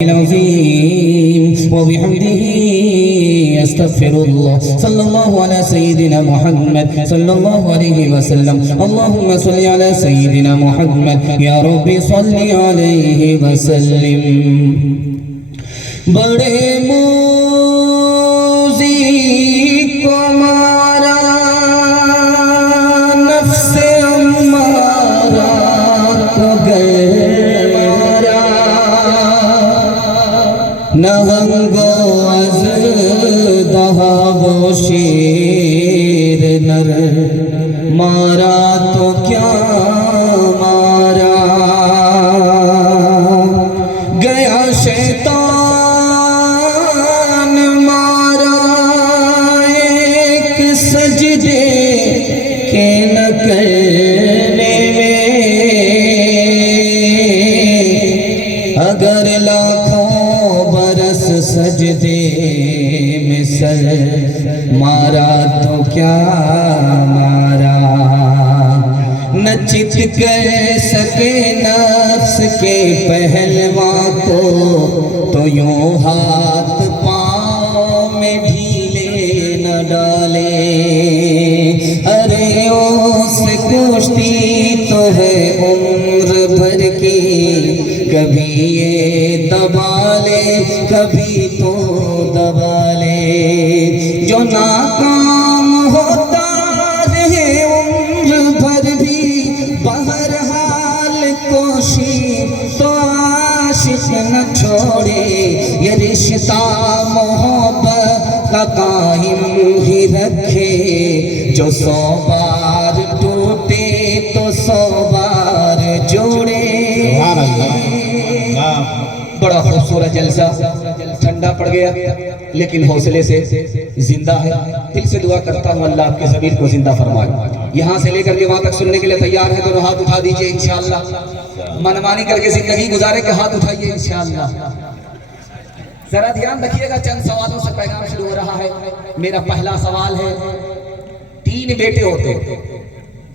العظيم وبحمده أستغفر الله صلى الله على سيدنا محمد صلى الله عليه وسلم اللهم صل على سيدنا محمد يا رب صل عليه وسلم بڑے موزی کو مارا نفس امارا کو گر مارا نہنگو از دہا شیر نر مارا تو کیا مارا گیا شیطان مارا ایک سجدے کے نہ کرنے میں اگر لاکھوں برس سجدے میں سر مارا تو کیا مارا نہ چت کر سکے نفس کے پہلوان کو تو یوں ہاتھ پاؤں میں ڈھیلے نہ ڈالے ارے اس کشتی تو ہے عمر بھر کی کبھی یہ دبا لے کبھی تو دبا لے جو ناکام ہوتا رہے عمر بھر بھی بہرحال کوشش تو عاشق نہ چھوڑے یہ رشتہ محبت کا قائم ہی رکھے جو 100 بار ٹوٹے تو 100 بار جوڑے بڑا خوبصورت جلسہ ٹھنڈا پڑ گیا لیکن حوصلے سے زندہ ہے دل سے دعا کرتا ہوں اللہ آپ کے ضمیر کو زندہ فرمائے یہاں سے لے کر کے وہاں تک سننے کے لیے تیار ہے تو ہاتھ اٹھا دیجئے انشاءاللہ منمانی کر کے زندگی گزارے کہ ہاتھ اٹھائیے انشاءاللہ ذرا دھیان رکھیے گا چند سوالوں سے پیغام شروع ہو رہا ہے میرا پہلا سوال ہے 3 بیٹے ہوتے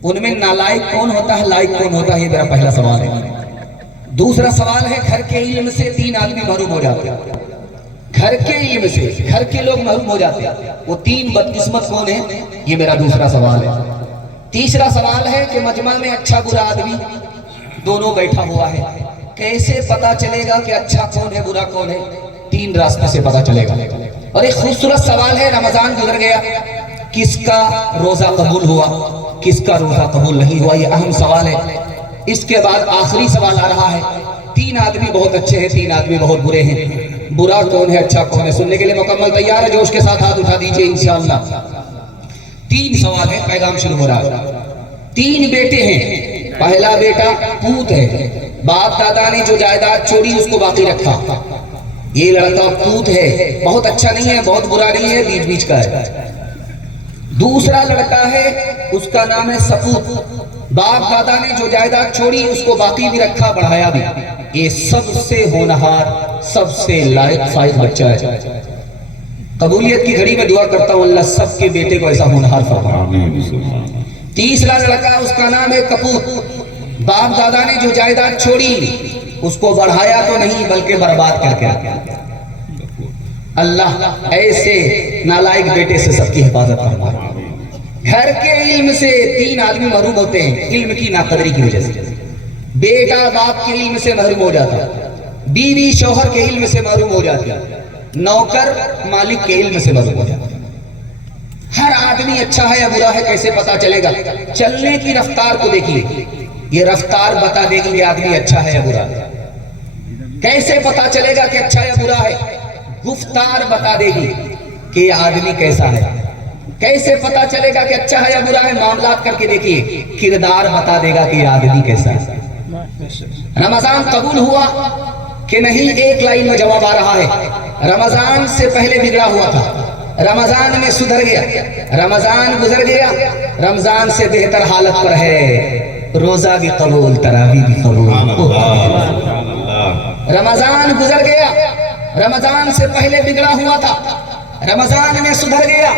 ان میں نالائق کون ہوتا ہے لائق کون ہوتا ہے یہ میرا پہلا سوال ہے دوسرا سوال ہے گھر کے علم سے 3 آدمی محروم ہو جاتے ہیں گھر کے علم سے گھر کے لوگ محروم ہو جاتے ہیں وہ 3 بدقسمت کون ہیں یہ میرا دوسرا سوال ہے تیسرا سوال ہے کہ مجمع میں اچھا برا آدمی دونوں بیٹھا ہوا ہے کیسے پتا چلے گا کہ اچھا کون ہے برا کون ہے 3 راستے سے پتا چلے گا اور ایک خوبصورت سوال ہے رمضان گزر گیا کس کا روزہ قبول ہوا کس کا روزہ قبول نہیں ہوا یہ اہم سوال ہے اس کے بعد آخری سوال آ رہا ہے 3 آدمی بہت اچھے ہیں 3 آدمی بہت برے ہیں برا کون ہے اچھا کون ہے سننے کے لیے مکمل تیار ہے جوش کے ساتھ ہاتھ اٹھا دیجئے انشاءاللہ 3 سوال ہے پیغام شروع ہو رہا ہے 3 بیٹے ہیں پہلا بیٹا پوت ہے باپ دادا نے جو جائیداد چھوڑی اس کو باقی رکھا یہ لڑکا پوت ہے بہت اچھا نہیں ہے بہت برا نہیں ہے بیچ بیچ کا ہے دوسرا لڑکا ہے اس کا نام ہے سپوت باپ دادا نے جو جائیداد چھوڑی اس کو باقی بھی رکھا بڑھایا بھی یہ سب سے ہونہار سب سے لائق فائق بچہ ہے قبولیت کی گھڑی میں دعا کرتا ہوں اللہ سب کے بیٹے کو ایسا ہونہار فرمائے تیسرا لڑکا اس کا نام ہے کپوت باپ دادا نے جو جائیداد چھوڑی اس کو بڑھایا تو نہیں بلکہ برباد کر کے اللہ ایسے نالائق بیٹے سے سب کی حفاظت فرمائے گھر کے علم سے 3 آدمی محروم ہوتے ہیں علم کی ناقدری کی وجہ سے بیٹا باپ کے علم سے محروم ہو جاتا بیوی شوہر کے علم سے محروم ہو جاتی نوکر مالک کے علم سے محروم ہو جاتا ہر آدمی اچھا ہے یا برا ہے کیسے پتا چلے گا چلنے کی رفتار کو دیکھیے یہ رفتار بتا دے گی کہ آدمی اچھا ہے یا برا کیسے پتا چلے گا کہ اچھا یا برا ہے گفتار بتا دے گی کہ یہ آدمی کیسا ہے کیسے پتا چلے گا کہ اچھا ہے یا برا ہے معاملات کر کے دیکھیے کردار بتا دے گا کہ یہ آدمی کیسا ہے رمضان قبول ہوا کہ نہیں ایک لائن میں جواب آ رہا ہے رمضان سے پہلے بگڑا ہوا تھا رمضان میں سدھر گیا رمضان گزر گیا رمضان سے بہتر حالت پر ہے روزہ بھی قبول تراویح بھی قبول رمضان گزر گیا رمضان سے پہلے بگڑا ہوا تھا رمضان میں سدھر گیا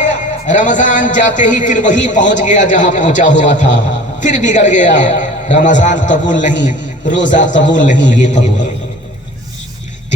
رمضان جاتے ہی پھر وہی پہنچ گیا جہاں پہنچا ہوا تھا پھر بگڑ گیا رمضان قبول نہیں روزہ قبول نہیں یہ قبول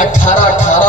18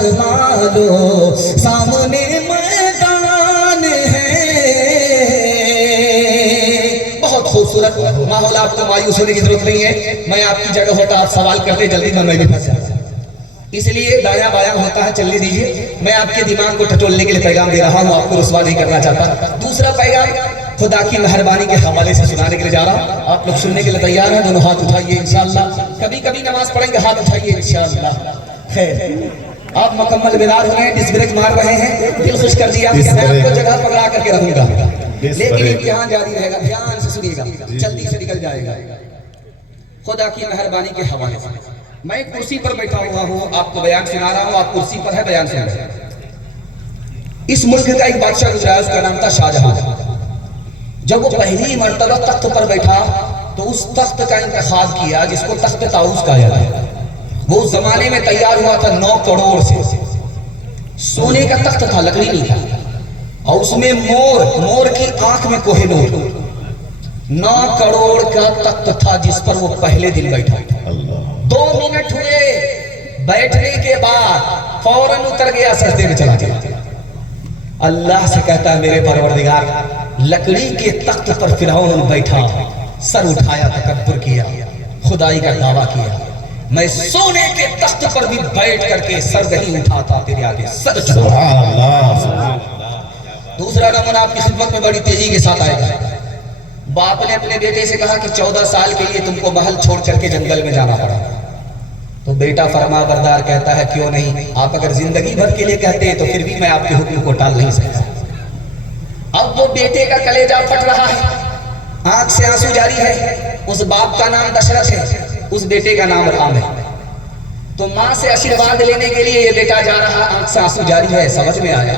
آزما لو سامنے میدان ہے. بہت خوبصورت ماحول. آپ کو مایوس ہونے کی ضرورت نہیں ہے. میں آپ کی جگہ ہوتا آپ سوال کرتے جلدی میں بھی پھنس جاتا. اس لیے دایاں بایاں ہوتا ہے چلنے دیجیے. میں آپ کے دماغ کو ٹٹولنے کے لیے پیغام دے رہا ہوں, آپ کو رسوا نہیں کرنا چاہتا. دوسرا پیغام خدا کی مہربانی کے حوالے سے سنانے کے لیے جا رہا ہوں. آپ لوگ سننے کے لیے تیار ہیں؟ دونوں ہاتھ اٹھائیے انشاءاللہ. کبھی کبھی نماز پڑھیں گے, ہاتھ اٹھائیے انشاءاللہ. خیر, آپ مکمل بیدار ہوئے ہیں, ڈس بریک مار رہے ہیں, دل خوش کر دیا. میں آپ کو جگہ پکڑا کر کے رہوں گا, لیکن امتحان جاری رہے گا. دھیان سے سنیے گا, جلدی سے نکل جائے گا. خدا کی مہربانی کے حوالے سے میں کرسی پر بیٹھا ہوا ہوں, آپ کو بیان سنا رہا ہوں. آپ کرسی پر ہے, بیان سنا رہے ہیں. اس ملک کا ایک بادشاہ گزرا, اس کا نام تھا شاہجہاں. جب وہ پہلی مرتبہ تخت پر بیٹھا تو اس تخت کا انتخاب کیا جس کو تخت طاؤس کہا جاتا ہے. وہ اس زمانے میں تیار ہوا تھا 9 کروڑ سے. سونے کا تخت تھا, لکڑی نہیں تھا, اور اس میں مور کی آنکھ میں کوہ نور. 9 کروڑ کا تخت تھا جس پر وہ پہلے دن بیٹھا. 2 منٹ ہوئے بیٹھنے کے بعد فوراً اتر گیا, سجدے میں چلا گیا. اللہ سے کہتا ہے میرے پروردگار, لکڑی کے تخت پر فرعون بیٹھا, سر اٹھایا, تکبر کیا, خدائی کا دعویٰ کیا. میں سونے کے تخت پر بھی بیٹھ کر کے سر نہیں اٹھاتا تیرے آگے سر چڑھا. دوسرا نمونہ آپ کی خدمت میں بڑی تیزی کے ساتھ آئے گا. باپ نے اپنے بیٹے سے کہا کہ 14 سال کے لیے تم کو محل چھوڑ کر کے جنگل میں جانا پڑا. تو بیٹا فرما بردار کہتا ہے کیوں نہیں, آپ اگر زندگی بھر کے لیے کہتے ہیں تو پھر بھی میں آپ کے حکم کو ٹال نہیں سکتا. اب وہ بیٹے کا کلیجہ پھٹ رہا ہے, آنکھ سے آنسو جاری ہے. اس باپ کا نام دشرث ہے, اس بیٹے کا نام رام ہے. تو ماں سے آشیرواد لینے کے لیے یہ بیٹا جا رہا, آنکھ سے آنسو جاری ہے. سمجھ میں آیا,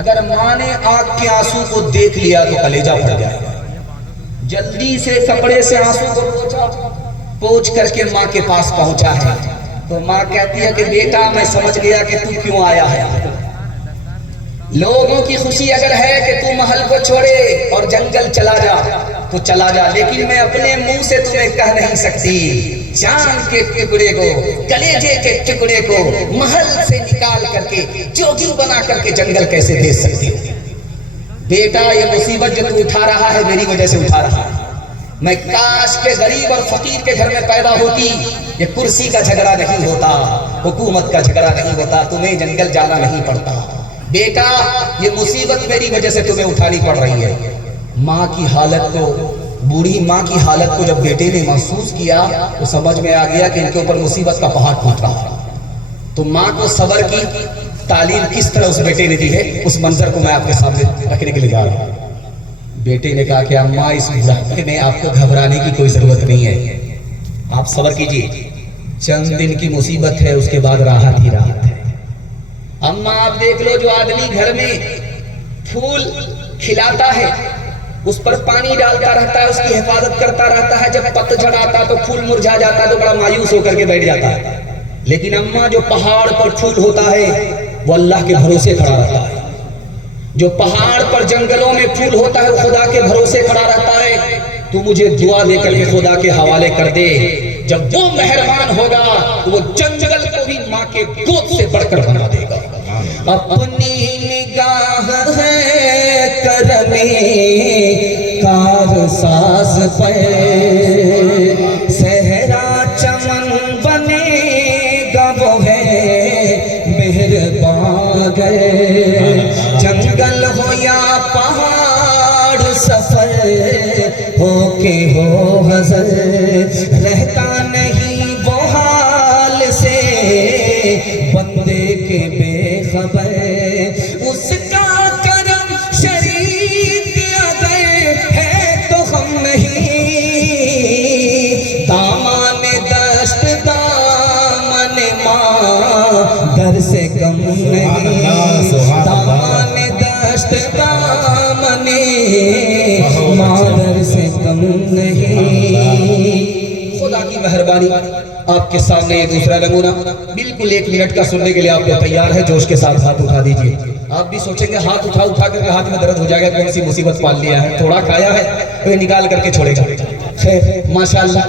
اگر ماں نے آنکھ کے آنسو کو دیکھ لیا تو کلیجہ پھٹ جائے گا. جلدی سے کپڑے سے آنسو کو پوچھ کر کے ماں کے پاس پہنچا ہے. تو ماں کہتی ہے کہ بیٹا میں سمجھ گیا کہ تو کیوں آیا ہے. لوگوں کی خوشی اگر ہے کہ تو محل کو چھوڑے اور جنگل چلا جا تو چلا جا, لیکن میں اپنے منہ سے تمہیں کہہ نہیں سکتی. جان کے ٹکڑے کو, کلیجے کے ٹکڑے کو محل سے نکال کر کے جوگی بنا کر کے جنگل کیسے بھیج سکتی ہو. بیٹا یہ مصیبت جو تو اٹھا رہا ہے میری وجہ سے اٹھا رہا ہے. میں کاش کے غریب اور فقیر کے گھر میں پیدا ہوتی. یہ کرسی کا جھگڑا نہیں ہوتا, حکومت کا جھگڑا نہیں ہوتا, تمہیں جنگل جانا نہیں پڑتا. بیٹا یہ مصیبت میری وجہ سے تمہیں اٹھانی پڑ رہی ہے. ماں کی حالت کو, بوڑھی ماں کی حالت کو جب بیٹے نے محسوس کیا تو سمجھ میں آ گیا کہ ان کے اوپر مصیبت کا پہاڑ ٹوٹ رہا ہے. تو ماں کو صبر کی تعلیم کس طرح اس بیٹے نے دی ہے, اس منظر کو میں آپ کے سامنے رکھنے کے لیے جا رہا ہوں. بیٹے نے کہا کہ اماں اس بڑھاپے میں آپ کو گھبرانے کی کوئی ضرورت نہیں ہے, آپ صبر کیجیے. چند دن کی مصیبت ہے, اس کے بعد راحت ہی راحت ہے. اماں آپ دیکھ لو, جو آدمی گھر میں پھول کھلاتا ہے, اس پر پانی ڈالتا رہتا ہے, اس کی حفاظت کرتا رہتا ہے, جب پتجھڑ آتا تو پھول مرجھا جاتا ہے تو بڑا مایوس ہو کر کے بیٹھ جاتا ہے. لیکن اماں جو پہاڑ پر پھول ہوتا ہے وہ اللہ کے بھروسے کھڑا رہتا ہے. جو پہاڑ پر جنگلوں میں پھول ہوتا ہے وہ خدا کے بھروسے کھڑا رہتا ہے. تو مجھے دعا دے کر کے خدا کے حوالے کر دے, جب وہ مہربان ہوگا تو وہ جنگل کو بھی ماں کے گود سے بڑھ کر بنا دے گا. اپنی نگاہ ہے کرنے کار ساز پر, صحرا چمن بنے گا وہ ہے مہربان. جنگل ہو یا پہاڑ سفر ہو کے ہو حضر, رہتا نہیں وہ حال سے بندے کے بے خبر. اس کا کرم شریک اگر ہے تو غم نہیں, دامان دشت دامن ماں در سے کم نہیں, دامان دشت دامن ماں در سے کم نہیں. خدا کی مہربانی آپ کے سامنے یہ دوسرا نمونہ بالکل 1 منٹ کا سننے کے لیے آپ کو تیار ہے. جوش کے ساتھ ہاتھ اٹھا دیجئے. آپ بھی سوچیں گے ہاتھ اٹھا کر کے ہاتھ میں درد ہو جائے گا, کون سی مصیبت پال لیا ہے, تھوڑا کھایا ہے تو یہ نکال کر کے چھوڑے گا. خیر ماشاءاللہ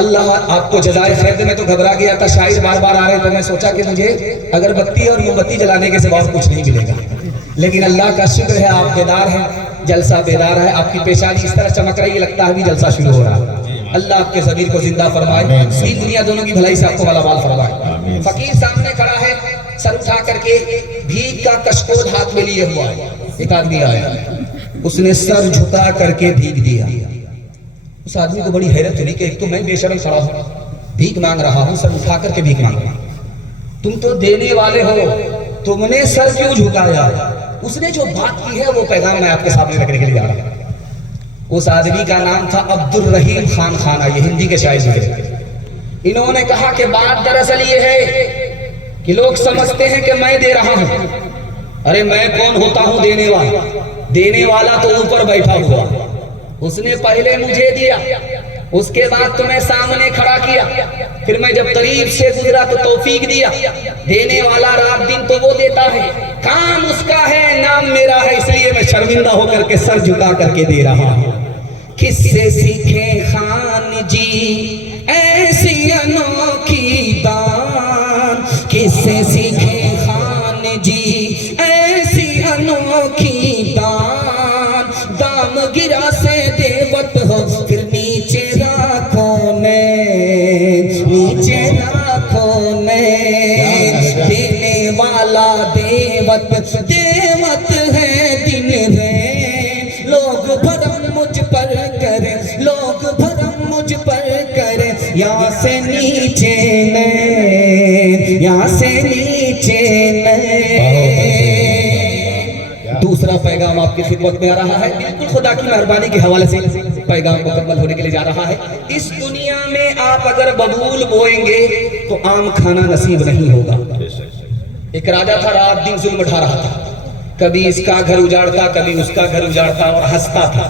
اللہ آپ کو جزائے خیر دے. میں تو گھبرا گیا تھا، شاعر بار بار آ رہے تو میں سوچا کہ مجھے اگربتی اور موم بتی جلانے کے سوا کچھ نہیں ملے گا، لیکن اللہ کا شکر ہے آپ بیدار ہیں، جلسہ بیدار ہے. آپ کی پیشانی اس طرح چمک رہی ہے، لگتا ہے ابھی جلسہ شروع ہو رہا ہے. اللہ آپ کے ضمیر کو زندہ فرمائے، دین دنیا دونوں کی بھلائی سے آپ کو والا بال فرمائے. فقیر سامنے کھڑا ہے، سر اٹھا کر کے بھیک کا کشکول ہاتھ میں لیے ہوا ہے. ایک آدمی آیا، اس نے سر جھکا کر کے بھیک دیا. اس آدمی کو بڑی حیرت ہوئی کہ ایک تو میں بے شرم کھڑا ہوں، بھیک مانگ رہا ہوں، سر اٹھا کر کے بھیک مانگ رہا ہوں، تم تو دینے والے ہو، تم نے سر کیوں جھکایا؟ اس نے جو بات کی ہے وہ پیغام میں آپ کے سامنے رکھنے کے لیے جا رہا ہوں. اس آدمی کا نام تھا عبد الرحیم خان خانہ، یہ ہندی کے شاعر ہیں. انہوں نے کہا کہ بات دراصل یہ ہے کہ لوگ سمجھتے ہیں کہ میں دے رہا ہوں. ارے میں کون ہوتا ہوں دینے والا؟ دینے والا تو اوپر بیٹھا ہوا. اس نے پہلے مجھے دیا، اس کے بعد تمہیں سامنے کھڑا کیا، پھر میں جب قریب سے گزرا تو توفیق دیا. دینے والا رات دن تو وہ دیتا ہے، کام اس کا ہے، نام میرا ہے، اس لیے میں شرمندہ ہو کر کے سر جھکا کر کے دے رہا ہوں. کس سے سیکھے خان جی ایسی انوکھی دان، کس سے سیکھے خان جی ایسی انوکھی دان. دام گرا سے دیوت ہو پھر نیچے راکھوں نے، نیچے راکھوں نے. دینے والا دیوت، دیوت ہے دن ہے. لوگ بھرم مجھ پر کرے، لوگ بھرم مجھ پر کرے، یہاں سے نیچے نہیں، یہاں سے نیچے نہیں. دوسرا پیغام آپ کی خدمت میں آ رہا ہے، بالکل خدا کی مہربانی کے حوالے سے پیغام مکمل ہونے کے لیے جا رہا ہے. اس دنیا میں آپ اگر ببول بوئیں گے تو عام کھانا نصیب نہیں ہوگا. ایک راجہ تھا، رات دن ظلم اٹھا رہا تھا، کبھی اس کا گھر اجاڑتا، کبھی اس کا گھر اجاڑتا، اور ہنستا تھا،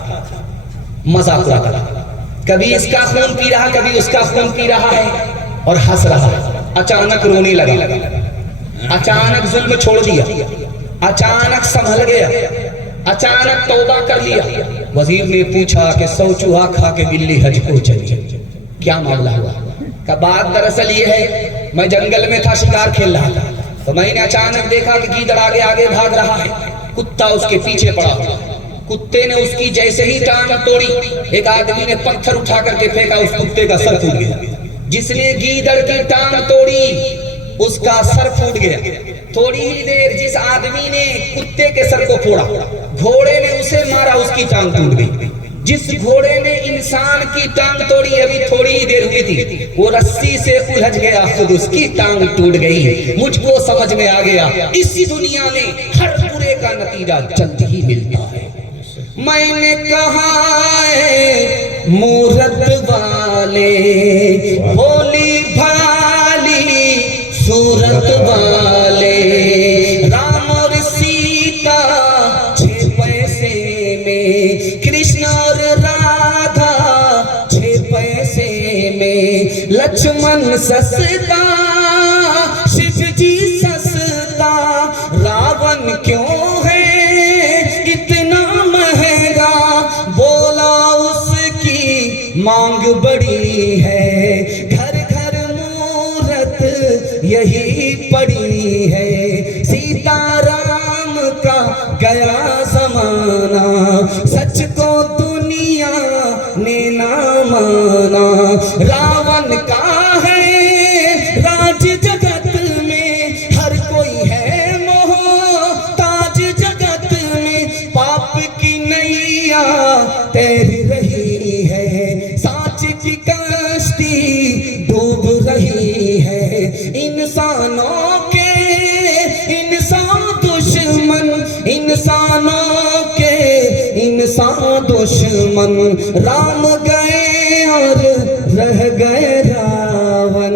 مذاق اڑاتا تھا. کبھی اس کا خون پی رہا، کبھی اس کا خون پی رہا ہے اور ہنس رہا ہے. اچانک رونے لگا، اچانک ظلم چھوڑ دیا، اچانک سنبھل گیا، اچانک توبہ کر لیا. وزیر نے پوچھا کہ 100 چوہا کھا کے بلی حج کو چلی، کیا معاملہ ہوا؟ کہ بات دراصل یہ ہے، میں جنگل میں تھا، شکار کھیل رہا تھا، تو میں نے اچانک دیکھا کہ گیدڑ آگے آگے بھاگ رہا ہے، کتا اس کے پیچھے پڑا ہوا. کتے نے اس کی جیسے ہی ٹانگ توڑی، ایک آدمی نے پتھر اٹھا کر کے پھینکا، اس کتے کا سر پھوٹ گیا. جس نے گیدڑ کی ٹانگ توڑی اس کا سر پھوٹ گیا. تھوڑی ہی دیر جس آدمی نے کتے کے سر کو پھوڑا، گھوڑے نے اسے مارا، اس کی ٹانگ ٹوٹ گئی. جس گھوڑے نے انسان کی ٹانگ توڑی، ابھی تھوڑی ہی دیر ہوئی تھی، وہ رسی سے الجھ گیا، خود اس کی ٹانگ ٹوٹ گئی. مجھ کو سمجھ میں آ گیا، اس دنیا میں ہر برے کا نتیجہ جلد ہی ملتا ہے. میں نے کہا ہے مورت والے، بھولی بھالی صورت والے، رام اور سیتا 6 پیسے میں، کرشن اور رادھا 6 پیسے میں، لکشمن سستا شیو جی سستا، راون کیوں ہے اتنا مہنگا، بولا اس کی مانگ بڑی ہے، گھر گھر مورت یہی پڑی ہے. سیتا رام کا گیا زمانہ، سچ کو دنیا نے نہ مانا. راون کا ہے راج جگت میں، ہر کوئی ہے محتاج جگت میں، پاپ کی نیا تیر رہی ہے، سانچ کی کشتی ڈوب رہی ہے. انسانوں کے انسان دشمن، انسانوں کے انسان دشمن، رام گئے اور رہ گئے راون.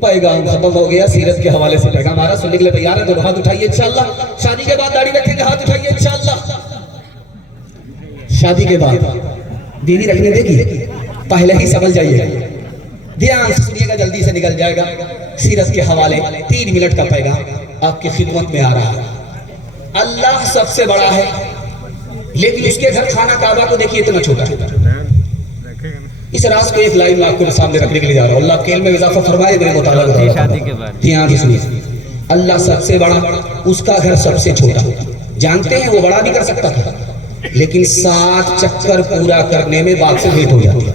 پیغام ختم ہو گیا. سیرت کے حوالے سے پیغام آ رہا، سننے کے لیے تیار ہے تو ہاتھ اٹھائیے انشاءاللہ. شادی کے بعد داڑھی رکھیں گے، ہاتھ اٹھائیے انشاءاللہ. شادی کے بعد بیوی رکھنے دے گی؟ پہلے ہی سمجھ جائیے گا، دھیان سے سنیے گا، جلدی سے نکل جائے گا. سیرت کے حوالے 3 منٹ کا پیغام آپ کی خدمت میں آ رہا ہے. اللہ سب سے بڑا ہے، لیکن اس کے گھر خانہ کعبہ کو دیکھیے اتنا چھوٹا. اس راز کو ایک لائن میں آپ کو سامنے رکھنے کے لیے جا رہا ہوں. اللہ کے علم میں اضافہ فرمائے میرے مطالعہ شادی کے بعد دھیان سے سنیے. اللہ سب سے بڑا، اس کا گھر سب سے چھوٹا. جانتے ہیں وہ بڑا بھی کر سکتا تھا لیکن 7 چکر پورا کرنے میں باپ سے بھیٹ ہو جاتی.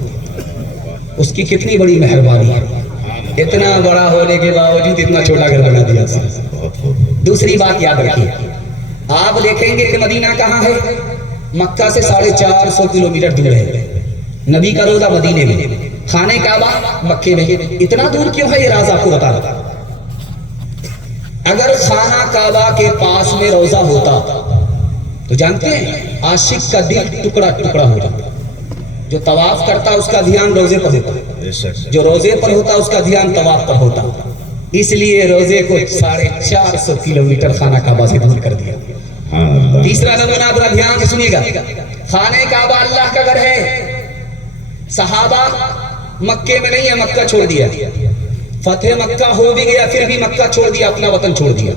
اس کی کتنی بڑی مہربانی ہے، اتنا بڑا ہونے کے باوجود اتنا چھوٹا گھر بنا دیا. دوسری بات یاد رکھیے، آپ دیکھیں گے کہ مدینہ کہاں ہے؟ مکہ سے 450 کلومیٹر دور ہے. نبی کا روزہ مدینے میں، خانہ کعبہ مکے میں. اتنا دور کیوں ہے یہ راز آپ کو بتا رہا. اگر خانہ کعبہ کے پاس میں روزہ ہوتا تو جانتے ہیں عاشق کا دل ٹکڑا ٹکڑا ہو جاتا. جو طواف کرتا اس کا دھیان روزے پر ہوتا، جو روزے پر ہوتا اس کا دھیان طواف پر ہوتا. اس لیے روزے کو 450 کلومیٹر خانہ کعبہ سے دور کر دیا. تیسرا نمونہ ذرا دھیان سے سنیے گا. خانہ کعبہ اللہ کا گھر ہے. صحابہ مکے میں نہیں ہے، مکہ چھوڑ دیا. فتح مکہ ہو بھی گیا پھر بھی مکہ چھوڑ دیا، اپنا وطن چھوڑ دیا.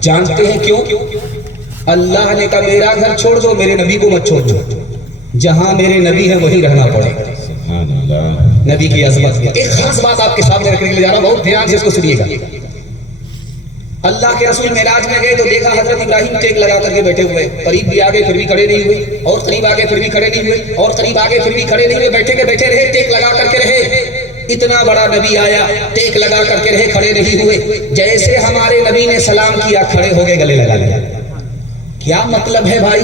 جانتے ہیں کیوں؟ اللہ نے کہا میرا گھر چھوڑ دو، میرے نبی کو مت چھوڑ دو. جہاں میرے نبی ہے وہیں رہنا پڑے گا. نبی کی عظمت. ایک خاص بات آپ کے سامنے رکھنے کے لیے جا رہا ہوں، بہت دھیان سے اس کو سنیے گا. اللہ کے رسول معراج میں گئے تو دیکھا حضرت ابراہیم ٹیک لگا کر کے بیٹھے ہوئے. قریب بھی آگے پھر بھی کھڑے نہیں ہوئے، اور قریب آگے پھر بھی کھڑے نہیں ہوئے، اور قریب آگے پھر بھی کھڑے نہیں ہوئے. بیٹھے کے بیٹھے رہے، ٹیک لگا کر کے رہے. اتنا بڑا نبی آیا، ٹیک لگا کر کے رہے، کھڑے نہیں ہوئے. جیسے ہمارے نبی نے سلام کیا کھڑے ہو گئے، گلے لگا لیا. کیا مطلب ہے بھائی؟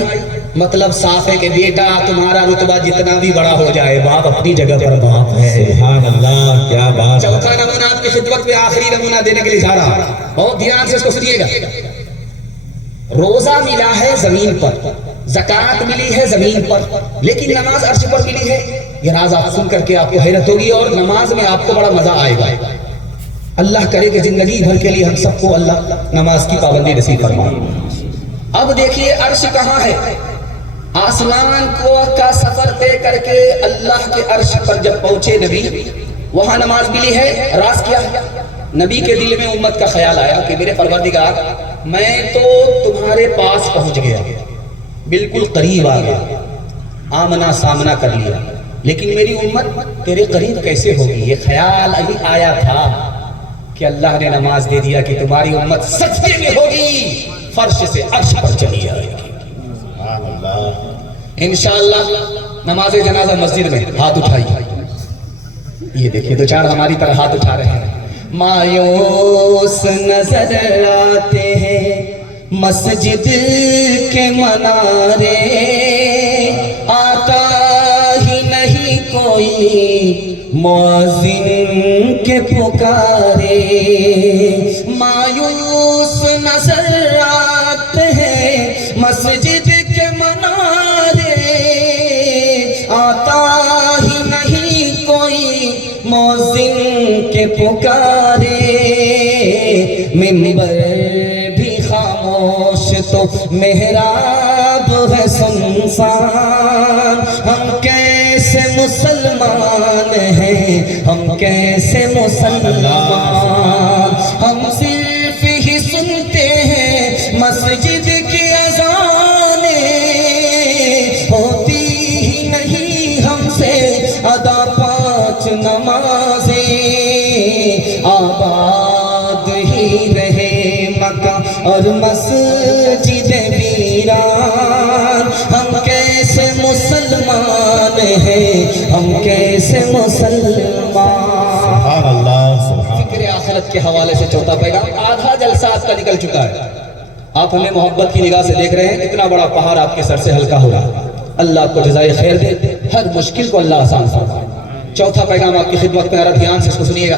مطلب صاف ہے کہ بیٹا تمہارا رتبہ جتنا بھی بڑا ہو جائے باپ اپنی جگہ پر باپ ہے. سبحان اللہ، کیا بات. چوتھا نمونہ آپ کی خدمت میں آخری نمونہ دینے کے لیے جا رہا ہوں، بہت دھیان سے اس کو سنیے گا. روزہ ملا ہے زمین پر، زکوٰۃ ملی ہے زمین پر، لیکن نماز عرش پر ملی ہے. یہ راز آپ سن کر کے آپ کو حیرت ہوگی اور نماز میں آپ کو بڑا مزہ آئے گا. اللہ کرے کہ زندگی بھر کے لیے ہم سب کو اللہ نماز کی پابندی نصیب فرمائے. اب دیکھیے عرش کہاں ہے؟ آسمان کو کا سفر طے کر کے اللہ کے عرش پر جب پہنچے نبی، وہاں نماز ملی ہے. راز کیا ہے؟ نبی کے دل میں امت کا خیال آیا کہ میرے پروردگار میں تو تمہارے پاس پہنچ گیا، بالکل قریب آ گیا، آمنا سامنا کر لیا، لیکن میری امت تیرے قریب کیسے ہوگی؟ یہ خیال ابھی آیا تھا کہ اللہ نے نماز دے دیا کہ تمہاری امت سجدے میں ہوگی، فرش سے عرش پر چلی آئے گی. انشاءاللہ نماز جنازہ مسجد میں ہاتھ اٹھائیے. یہ دیکھیے دو چار ہماری طرح ہاتھ اٹھا رہے ہیں. مایوس نظر آتے ہیں مسجد کے منارے، آتا ہی نہیں کوئی مؤذن کے پکارے. مایوس نظر آتے ہیں مسجد کے منارے، آتا ہی نہیں کوئی مؤذن کے پکارے. منبر بھی خاموش تو محراب ہے سنسان. ہم کیسے مسلمان ہیں، ہم کیسے مسلمان. ہم صرف ہی سنتے ہیں مسجد کی اذانیں، ہوتی ہی نہیں ہم سے ادا 5 نمازیں. آباد ہی رہے مکہ اور مسجد ویران. ہم کیسے مسلمان ہیں، ہم کیسے مسلمان. سبحان اللہ، سبحان. فکر آخرت کے حوالے سے چوتھا پیغام. آدھا جلسہ آپ کا نکل چکا ہے، آپ ہمیں محبت کی نگاہ سے دیکھ رہے ہیں. اتنا بڑا پہاڑ آپ کے سر سے ہلکا ہو رہا ہے. اللہ آپ کو جزائے خیر دے، ہر مشکل کو اللہ آسان فرمائے. چوتھا پیغام آپ کی خدمت میں آ رہا، دھیان سے اس کو سنیے گا.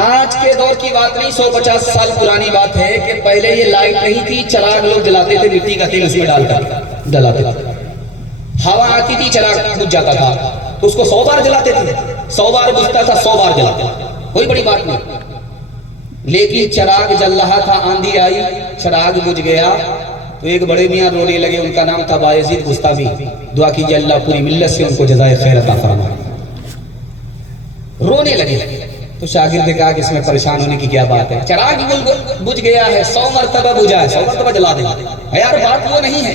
آج کے دور کی بات نہیں، 150 سال پرانی بات ہے کہ پہلے یہ لائٹ نہیں تھی، چراغ لوگ جلاتے تھے، مٹی کا تیل اس میں ڈال کر جلاتے تھے. ہوا آتی تھی چراغ بجھ جاتا تھا، اس کو 100 بار جلاتے تھے، 100 بار بجھتا تھا، 100 بار جلاتے تھے، کوئی بڑی بات نہیں. لیکن چراغ جل رہا تھا، آندھی آئی، چراغ بجھ گیا تو ایک بڑے میاں رونے لگے. ان کا نام تھا بایزید بستامی. دعا کیجیے اللہ پوری ملت سے ان کو جزائے خیر عطا فرمائے. رونے لگے تو شاگرد نے کہا کہ اس میں پریشان ہونے کی کیا بات ہے، چراغ بجھ گیا ہے، 100 مرتبہ بجھا ہے، 100 مرتبہ جلا دیں. یار بات وہ نہیں ہے.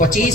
25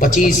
25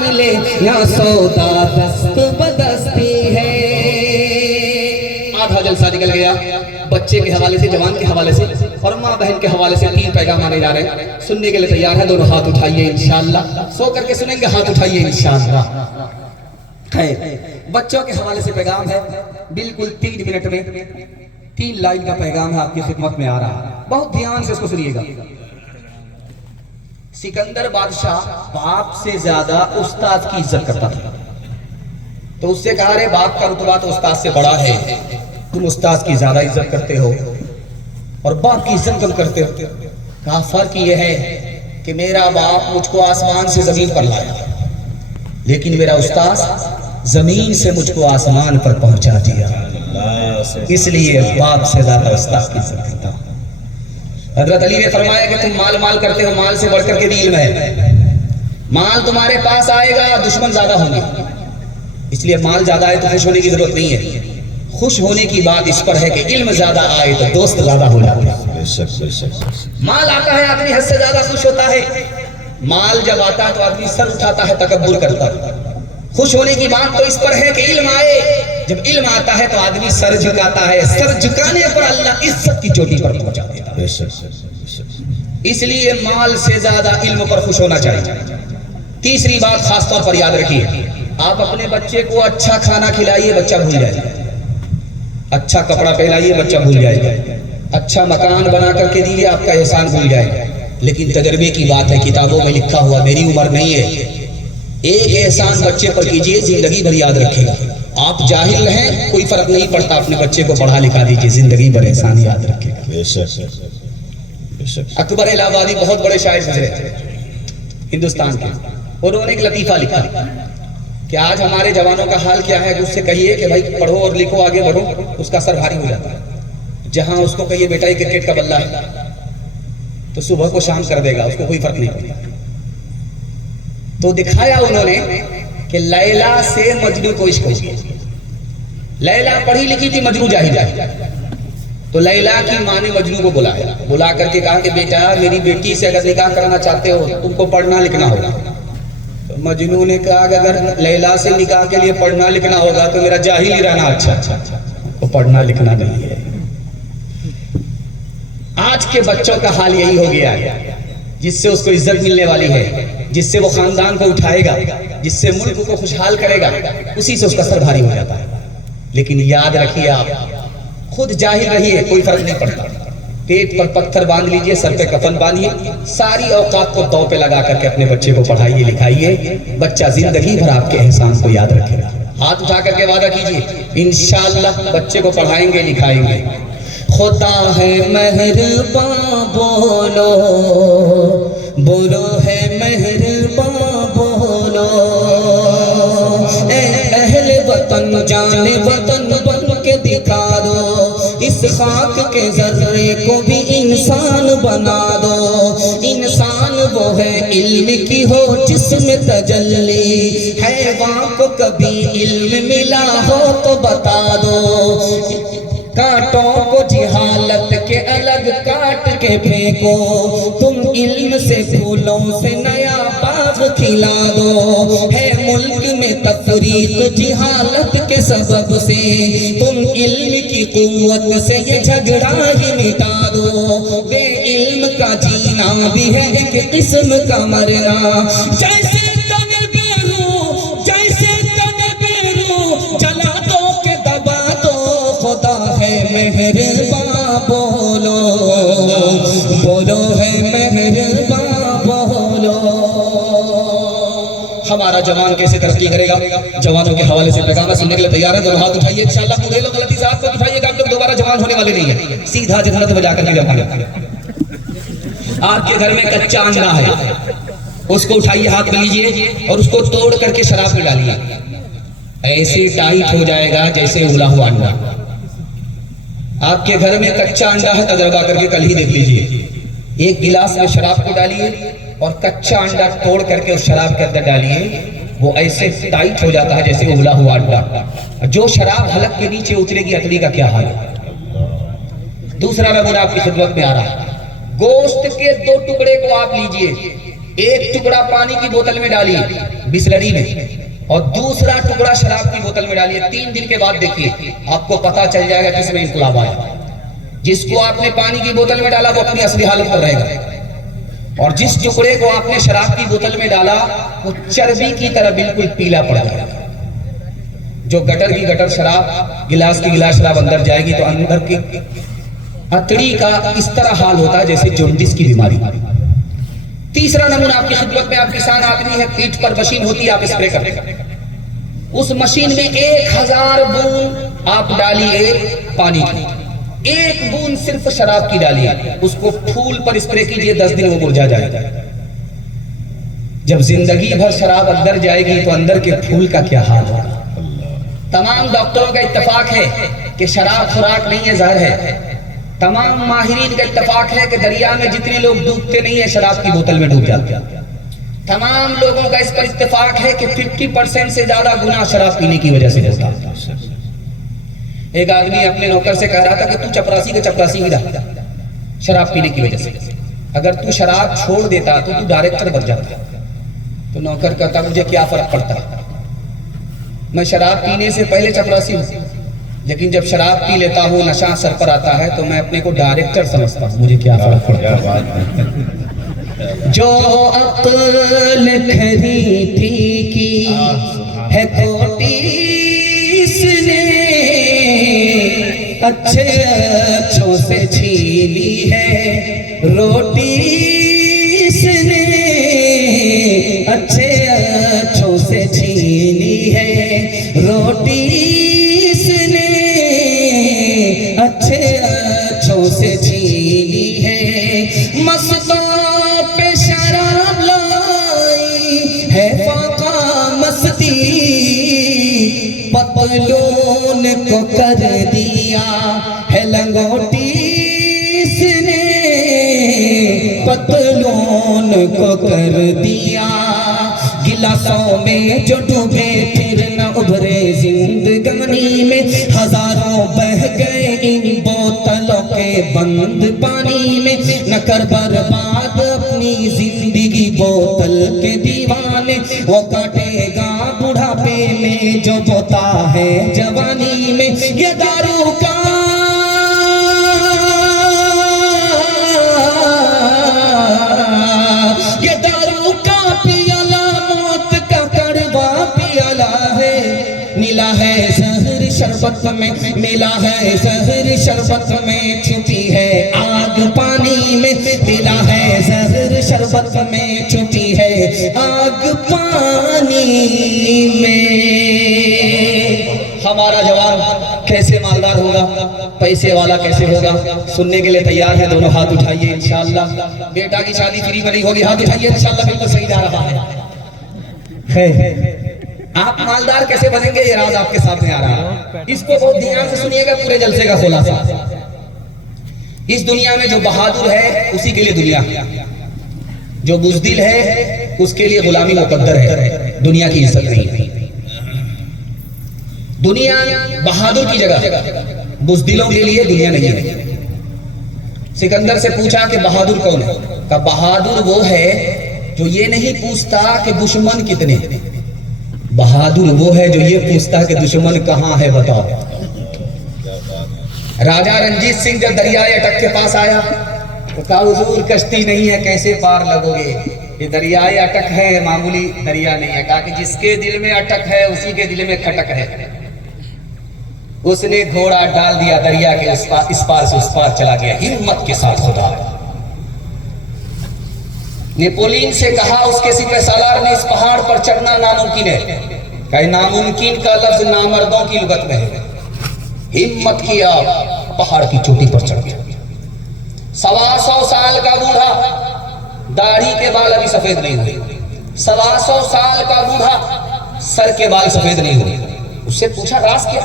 ملے یا سودا دست بدستی ہے۔ آدھا جلسہ نکل گیا بچے کے حوالے سے، جوان کے حوالے سے اور ماں بہن کے حوالے سے 3 پیغام آنے جا رہے ہیں۔ سننے کے لیے تیار ہے؟ دونوں ہاتھ اٹھائیے انشاءاللہ، سو کر کے سنیں گے، ہاتھ اٹھائیے انشاءاللہ۔ خیر، بچوں کے حوالے سے پیغام ہے، بالکل 3 منٹ میں 3 لائن کا پیغام ہے آپ کی خدمت میں آ رہا ہے، بہت دھیان سے اس کو سنیے گا۔ سکندر بادشاہ باپ سے زیادہ استاد کی عزت کرتا تھا، تو اس سے کہا رہے باپ کا رتبہ تو استاد سے بڑا ہے، تم استاد کی زیادہ عزت کرتے ہو اور باپ کی عزت کم کرتے ہو۔ کہا فرق یہ ہے کہ میرا باپ مجھ کو آسمان سے زمین پر لایا، لیکن میرا استاد زمین سے مجھ کو آسمان پر پہنچا دیا، اس لیے باپ سے زیادہ استاد کی عزت کرتا ہوں۔ حضرت علی نے فرمایا کہ تم مال کرتے ہو، مال سے بڑھ کر کے بھی علم ہے۔ مال تمہارے پاس آئے گا، دشمن زیادہ ہوں گے، اس لیے مال زیادہ ہے تو خوش ہونے کی ضرورت نہیں ہے۔ خوش ہونے کی بات اس پر ہے کہ علم زیادہ آئے تو دوست زیادہ ہو جاتے ہیں۔ مال آتا ہے آدمی حد سے زیادہ خوش ہوتا ہے، مال جب آتا ہے تو آدمی سر اٹھاتا ہے، تکبر کرتا ہے۔ خوش ہونے کی بات تو اس پر ہے کہ علم آئے، جب علم آتا ہے تو آدمی سر جھکاتا ہے، سر جھکانے پر اللہ عزت کی چوٹی پر پہنچا دیتا ہے۔ اس لیے مال سے زیادہ علم پر خوش ہونا چاہیے۔ تیسری بات خاص طور پر یاد رکھیے، آپ اپنے بچے کو اچھا کھانا کھلائیے، بچہ بھول جائے گا۔ اچھا کپڑا پہنائیے، بچہ بھول جائے گا۔ اچھا مکان بنا کر کے دیجیے، آپ کا احسان بھول جائے گا۔ لیکن تجربے کی بات ہے، کتابوں میں لکھا ہوا، میری عمر نہیں ہے، ایک احسان بچے پر کیجیے، زندگی بھر یاد رکھے گا۔ آپ جاہل رہیں کوئی فرق نہیں پڑتا، اپنے بچے کو پڑھا لکھا دیجیے، زندگی بھر احسان یاد رکھے گا۔ اکبر الہ آبادی بہت بڑے شاعر گزرے ہندوستان کے، انہوں نے ایک لطیفہ لکھا کہ آج ہمارے جوانوں کا حال کیا ہے، اس سے کہیے کہ بھائی پڑھو اور لکھو، آگے بڑھو، اس کا سر بھاری ہو جاتا ہے۔ جہاں اس کو کہیے بیٹا یہ کرکٹ کا بلہ ہے تو صبح کو شام کر دے گا، اس کو کوئی فرق نہیں پڑتا۔ تو دکھایا انہوں نے کہ لیلا سے مجنو کو عشق ہو گیا۔ لیلا پڑھی لکھی تھی، مجنو جاہل ہے، تو لیلا کی ماں نے مجنو کو بلایا، بلا کر کے کہا کہ بیٹا میری بیٹی سے اگر نکاح کرنا چاہتے ہو تم کو پڑھنا لکھنا ہوگا۔ تو مجنو نے کہا کہ اگر لیلا سے نکاح کے لیے پڑھنا لکھنا ہوگا تو میرا جاہل ہی رہنا اچھا، وہ پڑھنا لکھنا نہیں ہے۔ آج کے بچوں کا حال یہی ہو گیا ہے، جس سے اس کو عزت ملنے والی ہے، جس سے وہ خاندان کو اٹھائے گا، جس سے ملک کو خوشحال کرے گا، اسی سے اس کا سر بھاری ہو جاتا ہے۔ لیکن یاد رکھیے، آپ خود جاہل رہیے، کوئی فرق نہیں پڑتا، پیٹ پر پتھر باندھ لیجئے، سر پہ کفن باندھیے، ساری اوقات کو دو پہ لگا کر کے اپنے بچے کو پڑھائیے لکھائیے، بچہ زندگی بھر آپ کے احسان کو یاد رکھے گا۔ ہاتھ اٹھا کر کے وعدہ کیجئے، انشاءاللہ بچے کو پڑھائیں گے لکھائیں گے۔ خدا ہے مہرباں بولو، بولو ہے مہرباں بولو، اے اہل وطن جان وطن بن کے دکھا دو، اس خاک کے ذرے کو بھی انسان بنا دو۔ انسان وہ ہے علم کی ہو جس میں تجلی، حیوان کو کبھی علم ملا ہو تو بتا دو۔ کانٹوں کو جہالت کے الگ کاٹ کے پھینکو، تم علم سے پھولوں سے نیا باغ کھلا دو۔ ہے ملک میں تفریق جہالت کے سبب سے، تم علم کی قوت سے یہ جھگڑا ہی مٹا دو۔ بے علم کا جینا بھی ہے ایک قسم کا مرنا، جیسے مہرباں بولو، بولو ہے مہرباں بولو۔ ہمارا جوان کیسے ترقی کرے گا؟ جوانوں کے حوالے سے پیغام سننے کے لیے تیار ہیں؟ دونوں ہاتھ اٹھائیے، انشاءاللہ پورے لوگ غلطی سے ہاتھ کو اٹھائیے گا، آپ لوگ دوبارہ جوان ہونے والے نہیں ہیں، سیدھا جنت میں جا کر کے جانا ہے۔ آپ کے گھر میں کچا انڈا ہے، اس کو اٹھائیے، ہاتھ میں لیجئے اور اس کو توڑ کر کے شراب میں ڈالیے، ایسے ٹائٹ ہو جائے گا جیسے ابلا ہوا انڈا۔ آپ کے گھر میں کچا انڈا ہے، تجربہ کر کے کل ہی دیکھ لیجئے، ایک گلاس میں شراب کو ڈالیے اور کچا انڈا توڑ کر کے اس شراب کے اندر ڈالیے، وہ ایسے ٹائٹ ہو جاتا ہے جیسے ابلا ہوا انڈا۔ جو شراب حلق کے نیچے اترے گی اتری کا کیا حال ہے؟ دوسرا نمونہ آپ کی خدمت میں آ رہا ہے، گوشت کے 2 ٹکڑے کو آپ لیجئے، ایک ٹکڑا پانی کی بوتل میں ڈالیے، بسلری میں اور دوسرا ٹکڑا شراب کی بوتل میں ڈالیے. 3 دن کے بعد دیکھیے آپ کو پتا چل جائے گا کس میں انقلاب آیا. جس کو آپ نے پانی کی بوتل میں ڈالا وہ اپنی اصلی حالت پر رہے گا، اور جس ٹکڑے کو آپ نے شراب کی بوتل میں ڈالا وہ چربی کی طرح بالکل پیلا پڑ جائے گا. جو گٹر کی گٹر شراب، گلاس کی گلاس شراب اندر جائے گی تو اندر کی اتڑی کا اس طرح حال ہوتا ہے جیسے جونڈس کی بیماری. تیسرا نمونہ آپ کی خدمت میں، آپ کسان آدمی ہے، پیٹھ پر مشین ہوتی ہے، آپ اسپرے کرتے ہیں. اس مشین میں 1000 بوند آپ ڈالیے پانی کی، 1 بوند صرف شراب کی ڈالیے، اس کو پھول پر اسپرے کیجئے، 10 دن وہ مرجھا جائے گا. جب زندگی بھر شراب اندر جائے گی تو اندر کے پھول کا کیا حال ہوگا. تمام ڈاکٹروں کا اتفاق ہے کہ شراب خوراک نہیں ہے، زہر ہے. تمام ماہرین کا اتفاق ہے کہ دریا میں جتنے لوگ ڈوبتے نہیں ہیں شراب کی بوتل میں ڈوب جاتے ہیں. تمام لوگوں کا اس پر اتفاق ہے کہ 50% سے زیادہ گناہ شراب پینے کی وجہ سے ہوتا ہے. ایک آدمی اپنے نوکر سے کہہ رہا تھا کہ تو چپراسی کا چپراسی ہی رہا شراب پینے کی وجہ سے، اگر تو شراب چھوڑ دیتا تو ڈائریکٹر بن جاتا. تو نوکر کہتا مجھے کیا فرق پڑتا، میں شراب پینے سے پہلے چپراسی ہوں، لیکن جب شراب پی لیتا ہوں نشہ سر پر آتا ہے تو میں اپنے کو ڈائریکٹر سمجھتا ہوں، مجھے کیا فرق پڑتا. جو عقل خریدی کی ہے کوٹی اس نے، اچھے اچھوں سے چھینی ہے روٹی اس نے، اچھے اچھوں سے چھینی ہے روٹی اس نے، اچھے اچھوں سے چھینی ہے. مستوں پہ شراب لائی ہے فاقہ مستی، پتلون کو کر دیا ہے لنگوٹی اس نے، پتلون کو کر دیا. گلاسوں میں جو ڈوبے پھر نہ ابھرے زندگانی میں، ہزاروں بہ گئے ان بوتلوں کے بند پانی میں. نہ کر برباد اپنی زندگی بوتل کے دیوانے، وہ کاٹے گا بڑھاپے میں جو بوتا ہے جوانی میں. یہ دارو کا شربت میں ملا ہے، زہر شربت میں چھپی ہے آگ پانی میں، ملا ہے زہر شربت میں چھپی ہے آگ پانی میں. ہمارا جوان کیسے مالدار ہوگا، پیسے والا کیسے ہوگا، سننے کے لیے تیار ہے؟ دونوں ہاتھ اٹھائیے. انشاءاللہ بیٹا کی شادی فری میں نہیں ہوگی، ہاتھ اٹھائیے. انشاءاللہ بالکل صحیح جا رہا ہے. آپ مالدار کیسے بنیں گے یہ راز آپ کے سامنے آ رہا ہے. اس کو بہت دھیان سے سنیے گا، پورے جلسے کا خلاصہ. اس دنیا میں جو بہادر ہے اسی کے لیے دنیا ہے، جو بزدل ہے اس کے لیے غلامی مقدر ہے، دنیا کی عزت نہیں ہے. دنیا بہادر کی جگہ، بزدلوں کے لیے دنیا نہیں ہے. سکندر سے پوچھا کہ بہادر کون ہے؟ کہا بہادر وہ ہے جو یہ نہیں پوچھتا کہ دشمن کتنے، بہادر وہ ہے جو یہ پوچھتا کہ دشمن کہاں ہے بتاؤ. راجہ رنجیت سنگھ جب دریائے اٹک کے پاس آیا تو کہا حضور کشتی نہیں ہے کیسے پار لگو گے، یہ دریائے اٹک ہے معمولی دریا نہیں ہے. کہا کہ جس کے دل میں اٹک ہے اسی کے دل میں کھٹک ہے. اس نے گھوڑا ڈال دیا دریا کے اس پار سے اس پار چلا گیا ہمت کے ساتھ. خدا نیپولین سے کہا اس کے سپہ سالار نے اس پہاڑ پر چڑھنا ناممکن ہے. کہ ناممکن کا لفظ نامردوں کی لغت میں ہے. ہمت کیا، پہاڑ کی چوٹی پر چڑھ گیا. 125 سال کا بوڑھا، داڑھی کے بال ابھی سفید نہیں ہوئے. 125 سال کا بوڑھا، سر کے بال سفید نہیں ہوئے. اس سے پوچھا راز کیا؟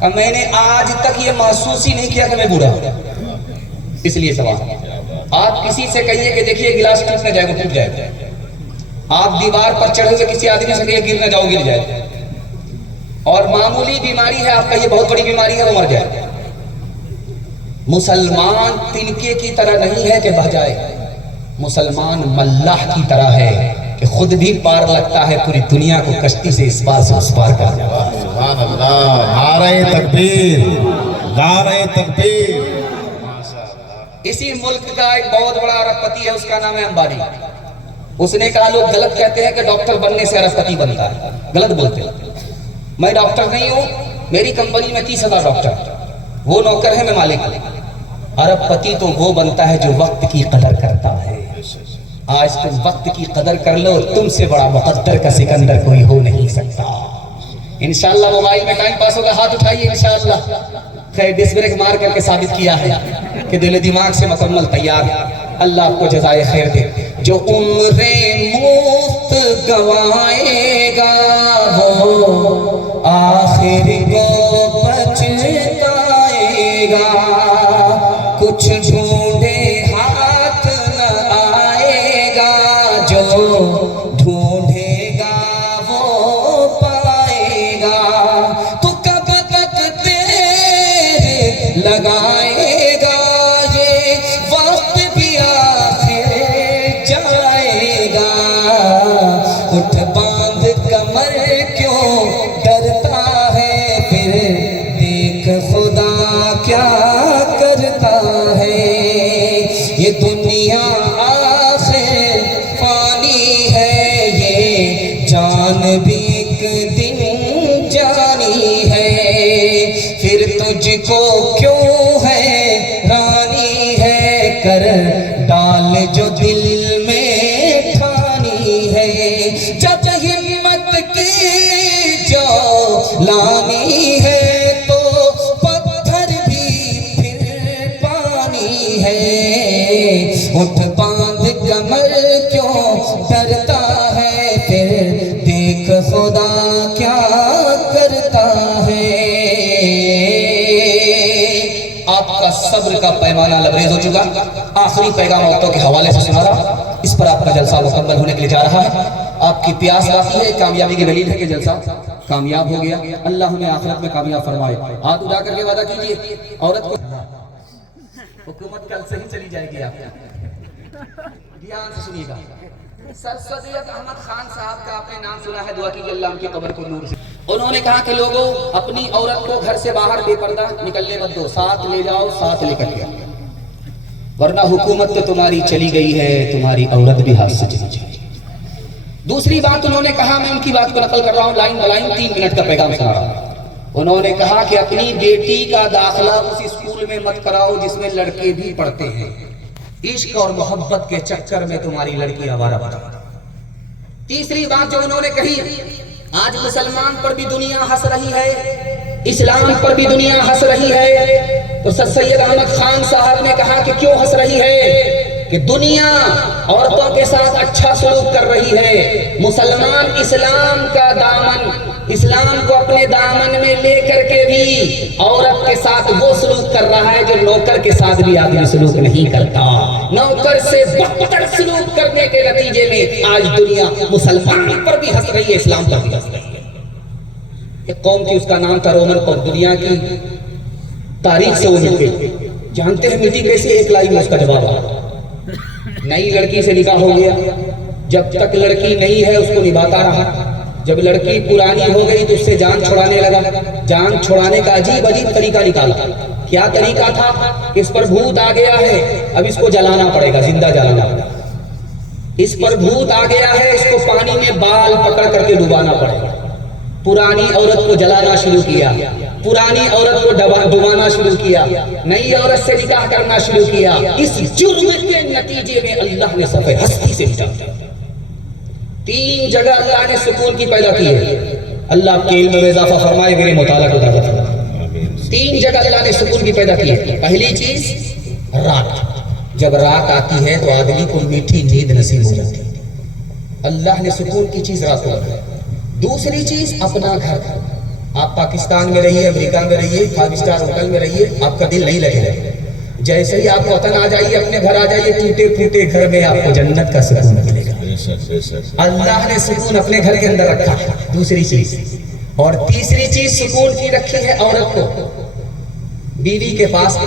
کہ میں نے آج تک یہ محسوس ہی نہیں کیا کہ میں بوڑھا ہوں. اس لیے سوال، آپ کسی سے کہیے کہ دیکھیے گلاس ٹوٹ نہ جائے وہ ٹوٹ جائے. آپ دیوار پر چڑھے ہوئے کسی آدمی سے کہیے گر نہ جاؤ گر جائے. اور معمولی بیماری ہے آپ کہیے بہت بڑی بیماری ہے وہ مر جائے. مسلمان تنکے کی طرح نہیں ہے کہ بہ جائے، مسلمان ملاح کی طرح ہے کہ خود بھی پار لگتا ہے پوری دنیا کو کشتی سے اس پار سے اس پار کر جاتا ہے۔ سبحان اللہ، نعرہ تکبیر، نعرہ تکبیر۔ اسی ملک کا ایک بہت بڑا ارب پتی ہے، اس کا نام ہے امبانی۔ اس نے کہا لوگ غلط کہتے ہیں کہ ڈاکٹر بننے سے ارب پتی بنتا ہے، غلط بولتے ہیں۔ میں ڈاکٹر نہیں ہوں، میری کمپنی میں 30,000 ڈاکٹر، وہ نوکر ہے، میں مالک ہوں۔ ارب پتی تو وہ بنتا ہے جو وقت کی قدر کرتا ہے۔ آج تم وقت کی قدر کر لو، تم سے بڑا مقدر کا سکندر کوئی ہو نہیں سکتا۔ انشاءاللہ موبائل میں ٹائم پاس ہوگا، ہاتھ اٹھائیے انشاءاللہ۔ خیر ڈس بریک مار کر کے ثابت کیا ہے کہ دل و دماغ سے مکمل تیار ہے۔ اللہ آپ کو جزائے خیر دے۔ جو عمریں مفت گوائے گا وہ آخر کو پچھتائے گا، کچھ ڈھونڈے ہاتھ نہ آئے گا، جو ڈھونڈے گا وہ پائے گا۔ تو کب تک دیر لگائے گا، یہ وقت بھی آخر جائے گا۔ اٹھ باندھ کمر کیوں ڈرتا ہے، پھر دیکھ خدا کیا کرتا ہے۔ یہ دنیا آخر فانی ہے، یہ جان بھی ایک دن جانی ہے۔ پھر تجھ کو کیوں ہے رانی ہے، کر ڈال جو دل میں ٹھانی ہے۔ جب ہمت کی جو لانی ہے تو پتھر بھی پھر پانی ہے۔ اٹھ باندھ کمر کیوں ڈرتا ہے، پھر دیکھ خدا کیا کرتا ہے۔ آپ کا صبر کا پیمانہ لبریز ہو چکا۔ آخری پیغام عورتوں کے حوالے سے سنا رہا، اس پر آپ کا جلسہ مکمل ہونے کے لیے جا رہا ہے۔ آپ کی پیاس باقی ہے، کامیابی کی دلیل ہے کہ جلسہ کامیاب ہو گیا۔ اللہ ہمیں آخرت میں کامیاب فرمائے۔ ہاتھ اٹھا کر کے وعدہ کیجئے عورت کو حکومت کل سے ہی چلی جائے گی۔ آپ دھیان سے سنیے گا۔ سر سید احمد خان صاحب کا آپ نے نام سنا ہے، دعا کیجئے اللہ ان کی قبر کو نور سے۔ انہوں نے کہا کہ لوگوں اپنی عورت کو گھر سے باہر بے پردہ نکلنے مت دو، ساتھ لے جاؤ، ساتھ لے کر کے، ورنہ حکومت تو تمہاری چلی گئی ہے، تمہاری عورت بھی ہاتھ سے چلی جائے گی۔ دوسری بات انہوں نے کہا، میں ان کی بات کو نقل کر رہا ہوں لائن بلائن، 3 منٹ کا پیغام سنا رہا ہوں۔ انہوں نے کہا کہ اپنی بیٹی کا داخلہ اس اسکول میں مت کراؤ جس میں لڑکے بھی پڑھتے ہیں، عشق اور محبت کے چکر میں تمہاری لڑکی آوارہ بنا۔ تیسری بات جو انہوں نے کہی، آج مسلمان پر بھی دنیا ہنس رہی ہے، اسلام پر بھی دنیا ہنس رہی ہے، تو سر سید احمد خان صاحب نے کہا کہ کیوں ہنس رہی ہے؟ کہ دنیا عورتوں کے ساتھ اچھا سلوک کر رہی ہے، مسلمان اسلام کا دامن، اسلام کو اپنے دامن میں لے کر کے بھی عورت کے ساتھ وہ سلوک کر رہا ہے جو نوکر کے ساتھ بھی آدمی سلوک نہیں کرتا۔ نوکر سے بدتر سلوک کرنے کے نتیجے میں آج دنیا مسلمان پر بھی ہنس رہی ہے، اسلام پر بھی ہنس رہی ہے۔ ایک قوم تھی، اس کا نام تھا رومن قوم، دنیا کی تاریخ سے وہ مٹ گئی۔ جانتے ہیں مٹی کیسے؟ ایک لائن میں اس کا جواب آیا۔ نئی لڑکی سے نکاح ہو گیا، جب تک لڑکی نہیں ہے اس کو نبھاتا رہا، جب لڑکی پرانی ہو گئی تو اس سے جان چھڑانے لگا۔ جان چھڑانے کا عجیب عجیب طریقہ نکالا۔ کیا طریقہ تھا؟ اس پر بھوت آ گیا ہے، اب اس کو جلانا پڑے گا، زندہ جلانا پڑے گا۔ اس پر بھوت آ گیا ہے، اس کو پانی میں بال پکڑ کر کے ڈبانا پڑے گا۔ پرانی عورت کو جلانا شروع کیا، پرانی عورت کو ڈبانا شروع کیا، نئی عورت سے نکاح کرنا شروع کیا۔ اس جرم کے نتیجے میں اللہ نے صفحہ ہستی سے مٹا دیا۔ 3 جگہ اللہ نے سکون کی پیدا کی ہے۔ اللہ آپ کے علم میں اضافہ فرمائے، میرے مطالعہ کو دعوت فرمائے۔ 3 جگہ اللہ نے سکون کی پیدا کی ہے۔ پہلی چیز رات، جب رات آتی ہے تو آدمی کو میٹھی نیند نصیب ہو جاتی ہے۔ اللہ نے سکون کی چیز رات کو رکھا۔ دوسری چیز اپنا گھر، آپ پاکستان میں رہیے، امریکہ میں رہیے، 5 اسٹار ہوٹل میں رہیے، آپ کا دل نہیں لگے گا۔ جیسے ہی آپ وطن آ جائیے، اپنے گھر آ جائیے، ٹوٹے پھوٹے گھر میں آپ کو جنت کا سکون ملے گا۔ اللہ نے سکون اپنے گھر کے اندر رکھا ہے، دوسری چیز۔ اور تیسری چیز سکون کی رکھی ہے عورت کو، بیوی کے پاس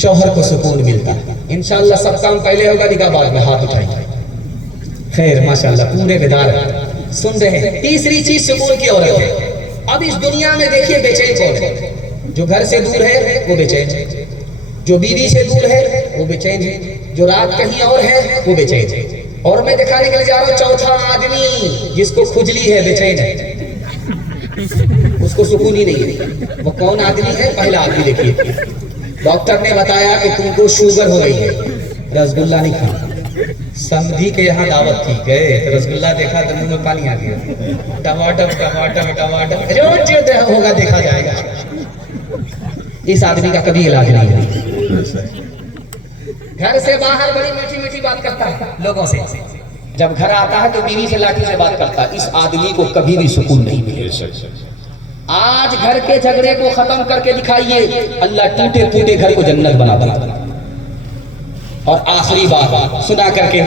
شوہر کو سکون ملتا ہے۔ انشاءاللہ سب کام پہلے ہوگا، نکاح بعد میں، ہاتھ اٹھائیے۔ خیر ماشاءاللہ پورے بیدار ہیں، سن رہے ہیں۔ تیسری چیز سکون کی عورت ہے۔ اب اس دنیا میں دیکھیے بے چین کون ہے؟ جو گھر سے دور ہے وہ بے چین ہے، جو بیوی سے دور ہے وہ بے چین ہے، جو رات کہیں اور ہے وہ بے چین ہے۔ اور میں دکھانے کے لیے جا رہا ہوں چوتھا آدمی جس کو کھجلی ہے، بے چین ہے، اس کو سکون ہی نہیں ہے۔ وہ کون آدمی ہے؟ پہلا آدمی دیکھیے، ڈاکٹر نے بتایا کہ تم کو شوگر ہو گئی ہے، رسگلہ نہیں کھانا۔ سمدھی کے یہاں دعوت تھی، گئے تو رسگلہ دیکھا تو منہ میں پانی آ گیا، ٹماٹر ٹماٹر ٹماٹر، جو ہوگا دیکھا جائے گا۔ اس آدمی کا کبھی علاج نہیں ہے۔ گھر سے باہر بڑی میٹھی میٹھی بات کرتا ہے لوگوں سے، جب گھر آتا ہے تو بیوی سے لاٹھی سے بات کرتا ہے۔ اس آدمی کو کبھی بھی سکون نہیں ملے۔ آج گھر کے جھگڑے کو ختم کر کے دکھائیے، اللہ ٹوٹے پھوٹے گھر کو جنت بنا دے۔ اور آخری بات سنا کر کے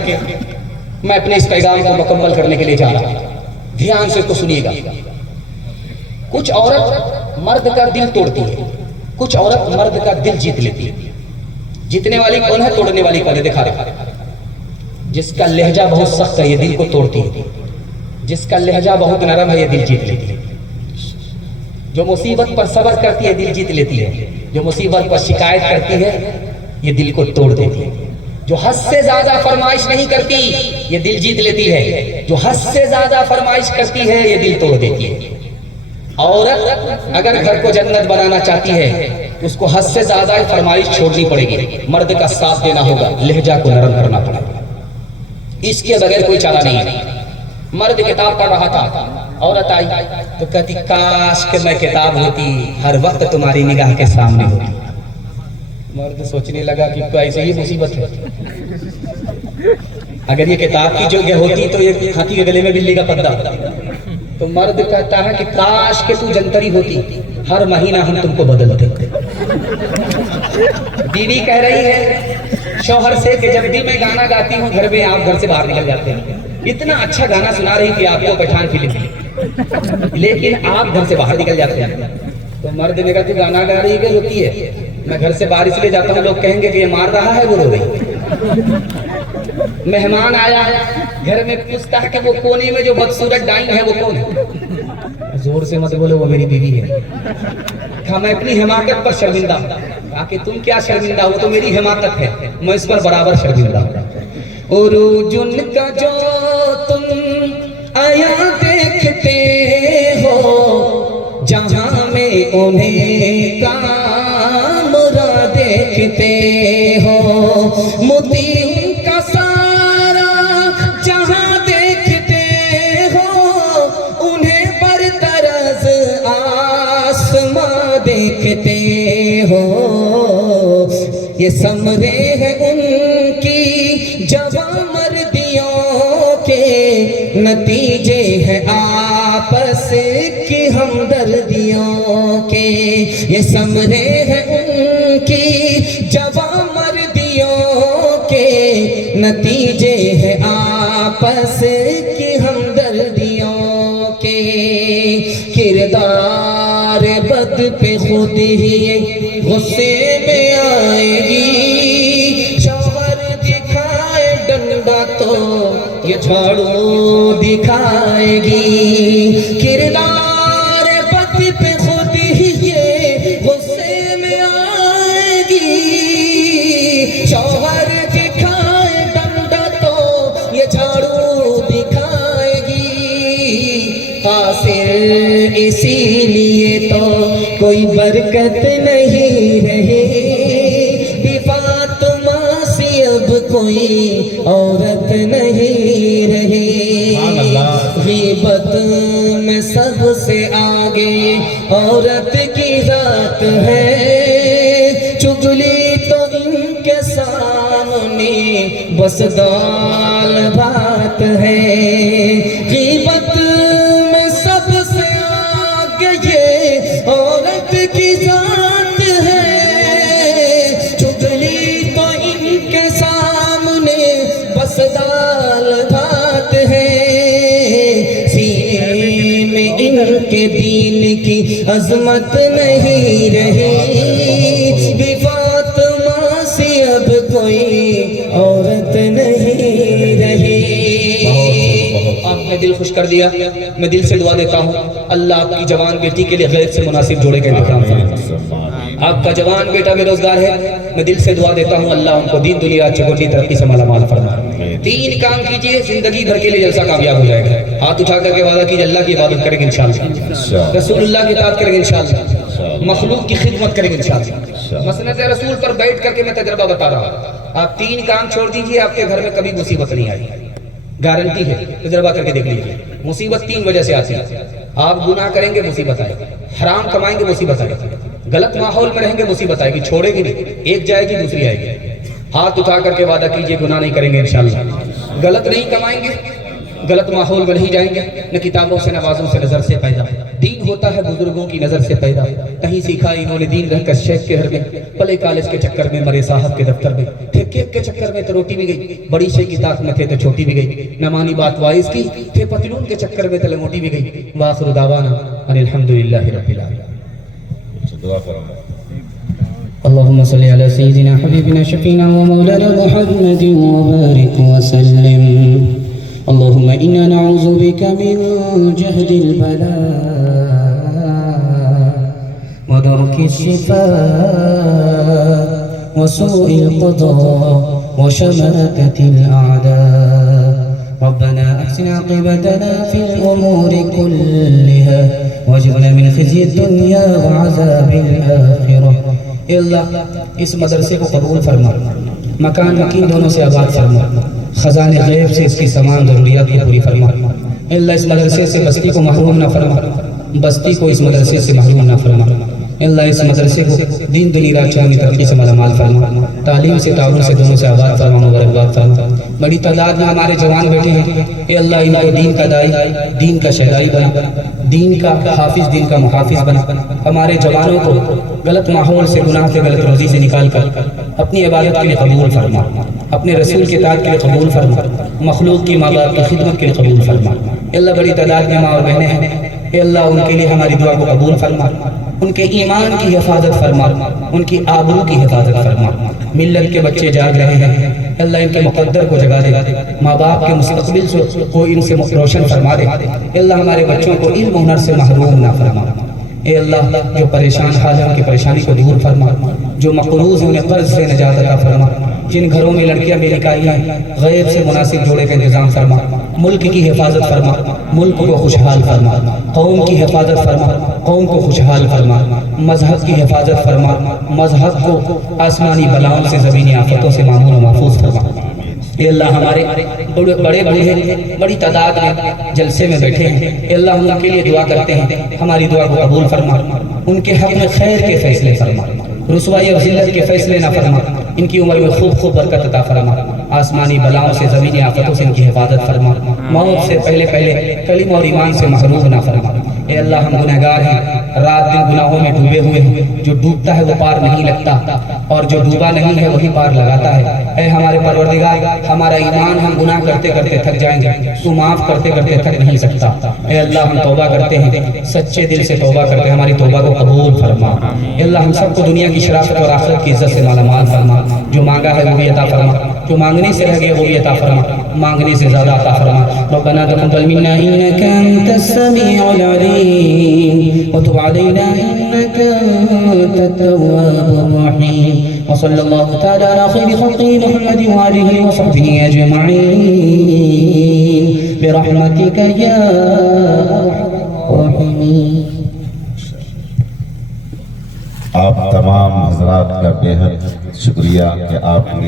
میں اپنے اس پیغام کو مکمل کرنے کے لیے جا رہا ہوں، دھیان سے اس کو سنیے گا۔ کچھ عورت مرد کا دل توڑتی ہے، کچھ عورت مرد کا دل جیت لیتی ہے۔ جیتنے والی کون ہے؟ توڑنے والی کون ہے؟ دکھا دے۔ جس کا لہجہ بہت سخت ہے یہ دل کو توڑتی ہے، جس کا لہجہ بہت نرم ہے یہ دل جیت لیتی ہے۔ جو مصیبت پر صبر کرتی ہے دل جیت لیتی ہے، جو مصیبت پر شکایت کرتی ہے یہ دل کو توڑ دیتی ہے۔ جو حد سے زیادہ فرمائش نہیں کرتی یہ دل جیت لیتی ہے، جو حد سے زیادہ فرمائش کرتی ہے یہ دل توڑ دیتی ہے۔ عورت اگر گھر کو جنت بنانا چاہتی ہے اس کو حد سے زیادہ فرمائش چھوڑنی پڑے گی، مرد کا ساتھ دینا ہوگا، لہجہ کو نرم کرنا پڑے گا، اس کے بغیر کوئی چارہ نہیں ہے۔ مرد کتاب پڑھ رہا تھا، عورت آئی تو کہتی کاش کہ میں کتاب ہوتی، ہر وقت تمہاری نگاہ کے سامنے ہوتی۔ مرد سوچنے لگا کہ ایسے ہی مصیبت ہے، اگر یہ کتاب کی جگہ ہوتی تو یہ ہاتھی کے گلے میں بلی کا پردہ ہوتا۔ تو مرد کہتا ہے کہ کاش کہ تو جنتری ہوتی، ہر مہینہ ہم تم کو بدلتے۔ بیوی کہہ رہی ہے شوہر سے کہ جب بھی میں گانا گاتی ہوں گھر میں آپ گھر سے باہر نکل جاتے ہیں، اتنا اچھا گانا سنا رہی تھی آپ کو پٹھان فلم میں، لیکن آپ گھر سے باہر نکل جاتے ہیں۔ تو مرد نے کہا تو گانا گا رہی ہے ہوتی ہے، میں گھر سے باہر اس لیے جاتا ہوں لوگ کہیں گے کہ یہ مار رہا ہے وہ رو رہی۔ مہمان آیا گھر میں پوچھتا ہے کہ وہ کونے میں جو بدصورت ڈائن ہے وہ کون ہے؟ زور سے مت بولو وہ میری بیوی ہے۔ کہا میں اپنی حماقت پر شرمندہ ہوں۔ کہا کہ تم کیا شرمندہ ہو؟ تو میری حماقت ہے، میں اس پر برابر شرمندہ ہوں۔ عروج ان کا جو تم آیا دیکھتے ہو، جہاں میں انہیں کامرا دیکھتے ہو، موتی ان کا سارا جہاں دیکھتے ہو، انہیں برطرز آسماں دیکھتے ہو۔ یہ ثمرے ہیں ان کی جوان مردیوں کے، نتیجے ہیں آپس کی ہمدردیوں کے۔ یہ ثمرے ہیں ان کی جوان مردیوں کے، نتیجے ہیں آپس کی ہمدردیوں کے۔ کردار بد پہ خود ہی غصے میں آئے گی، شوہر دکھائے ڈنڈا تو یہ جھاڑو دکھائے گی۔ کردار بد پہ خود ہی یہ غصے میں آئے گی، شوہر دکھائے ڈنڈا تو یہ جھاڑو دکھائے گی۔ خاسر اسی لیے تو کوئی برکت نہیں رہی، فاطمہ سی اب کوئی عورت نہیں رہی۔ غیبت میں سب سے آگے عورت کی ذات ہے، چگلی تو ان کے سامنے بس دال بھات ہے۔ غیبت میں سب سے آگے یہ عورت کی ذات ہے، چگلی تو ان کے سامنے بس دال بھات ہے۔ سینے میں ان کے دین کی عظمت نہیں رہی، بھی فاطمہ سی اب کوئی عورت نہیں رہی۔ دل خوش کر دیا. میں دل سے دعا دیتا ہوں اللہ آپ کی جوان بیٹی کے لیے غیر سے مناسب جوڑے کا انتظام فرمائے. آپ کا جوان بیٹا بے روزگار ہے, میں دل سے دعا دیتا ہوں اللہ ان کو دین دنیا چگوٹی ترقی سے مالا مال فرمائے. 3 کام کیجئے, زندگی بھر کے لیے جلسہ کامیاب ہو جائے گا. ہاتھ اٹھا کر کے وعدہ کیجئے اللہ کی عبادت کریں گے انشاءاللہ, رسول اللہ کی اطاعت کریں گے انشاءاللہ, مخلوق کی خدمت کریں گے انشاءاللہ. مسند رسول پر بیٹھ کر کے میں تجربہ بتا رہا ہوں. آپ 3 کام چھوڑ دیجئے, آپ کے گھر میں کبھی مصیبت نہیں آئی, گارنٹی ہے, تجربہ کر کے دیکھ لیجئے. مصیبت 3 وجہ سے آتی ہے. آپ گناہ کریں گے مصیبت آئے گی, حرام کمائیں گے مصیبت آئے گی, غلط ماحول میں رہیں گے مصیبت آئے گی, چھوڑے گی نہیں, ایک جائے گی دوسری آئے گی. ہاتھ اٹھا کر کے وعدہ کیجئے گناہ نہیں کریں گے انشاءاللہ, غلط نہیں کمائیں گے, غلط ماحول میں نہیں جائیں گے, نہ کتابوں سے نوازوں سے نظر سے پیدا. دین ہوتا ہے بزرگوں کی نظر سے پیدا, کہیں سیکھا انہوں نے دین رہ کر شیخ کے گھر میں, پلے کالج کے چکر میں مرے صاحب کے دفتر میں, تھے کیک کے چکر میں تو روٹی بھی گئی, بڑی شے کی طاقت میں تھے تو چھوٹی بھی گئی, نہ مانی بات وائز کی, تھے پتلون کے چکر میں تلے موٹی بھی گئی. وآخر دعوانا ان الحمدللہ رب العالمین. اللهم صل على سيدنا حبيبنا شفينا ومولانا محمد وبارك وسلم. اللهم إنا نعوذ بك من جهد البلاء ودرك الشفاء وسوء القضاء وشماتة الأعداء. ربنا أحسن عاقبتنا في الأمور كلها واجعلنا من خزي الدنيا وعذاب الآخرة. اے اللہ اس مدرسے کو قبول فرما, مکان مکین دونوں سے آباد فرما, خزانے غیب سے اس کی تمام ضروریات کو پوری فرما. اے اللہ اس مدرسے سے بستی کو محروم نہ فرما, بستی کو اس مدرسے سے محروم نہ فرما. اے اللہ اس مدرسے کو دین دنیا چونی ترقی سے مالا مال فرما, تعلیم سے تعاون سے دونوں سے آباد فرما, مبارکباد فرما. بڑی تعداد میں ہمارے جوان بیٹھے ہیں, اے اللہ ان کو دین کا دائی, دین کا شہدائی بنا, دین کا حافظ, دین کا محافظ بنا. ہمارے جوانوں کو غلط ماحول سے, گناہ سے, غلط روزی سے نکال کر اپنی عبادت کے لیے قبول فرما, اپنے رسول کے اطاعت کے لیے قبول فرما, مخلوق کی ماں باپ کی خدمت کے لیے قبول فرما. اے اللہ بڑی تعداد میں ماں اور بہنیں ہیں, اے اللہ ان کے لیے ہماری دعا کو قبول فرما, ان کے ایمان کی حفاظت فرما, ان کی آبرو کی حفاظت فرما. ملت کے بچے جاگ رہے ہیں, اللہ ان کے مقدر کو جگا دے, ماں باپ کے مستقبل کو ان سے روشن فرما دے. اللہ ہمارے بچوں کو علم و ہنر سے محروم نہ فرما. اے اللہ جو پریشان حال ہیں ان کی پریشانی کو دور فرما, جو مقروض ہیں انہیں قرض سے نجات عطا فرما, جن گھروں میں لڑکیاں بے نکاحی ہیں غیب سے مناسب جوڑے کا انتظام فرما. ملک کی حفاظت فرما, ملک کو خوشحال فرما, قوم کی حفاظت فرما, قوم کو خوشحال فرما, مذہب کی حفاظت فرما, مذہب کو آسمانی بلاؤں سے, زمینی آفتوں سے معمول و محفوظ فرما. اے اللہ ہمارے بڑے بوڑھے بڑی تعداد میں جلسے میں بیٹھے ہیں, اے اللہ ہم ان کے لیے دعا کرتے ہیں, ہماری دعا کو قبول فرما, ان کے حق میں خیر کے فیصلے فرما, رسوائی اور ذلت کے فیصلے نہ فرما, ان کی عمر میں خوب خوب برکت عطا فرما, آسمانی بلاؤں سے, زمینی آفتوں سے ان کی حفاظت فرما, موت سے پہلے کلمہ اور ایمان سے محروم نہ فرما. اے اللہ ہم گنہگار ہیں, رات دن گناہوں میں ڈوبے ہوئے ہیں, جو ڈوبتا ہے وہ پار نہیں لگتا, اور جو ڈوبا نہیں ہے وہی پار لگاتا ہے. اے ہمارے پروردگار, ہمارا ایمان ہم گناہ کرتے کرتے تھک جائیں گے, تو معاف کرتے کرتے تھک نہیں سکتا. اے اللہ ہم توبہ کرتے ہیں, سچے دل سے توبہ کرتے ہیں, ہماری توبہ کو قبول فرما. اے اللہ ہم سب کو دنیا کی شرافت اور آخرت کی عزت سے مالا مال فرما, جو مانگا ہے وہ بھی عطا فرما, جو مانگنے سے رہ گئے وہ بھی عطا فرما, مانگنے سے زیادہ عطا فرما. ربنا تقبل منا انك انت السميع العليم وتب علينا انك انت التواب الرحيم. وصلى الله تعالى على خير خلقه محمد وآله وصحبه أجمعين برحمتك يا أرحم الراحمين. آپ تمام حضرات کا بے حد شکریہ کہ آپ نے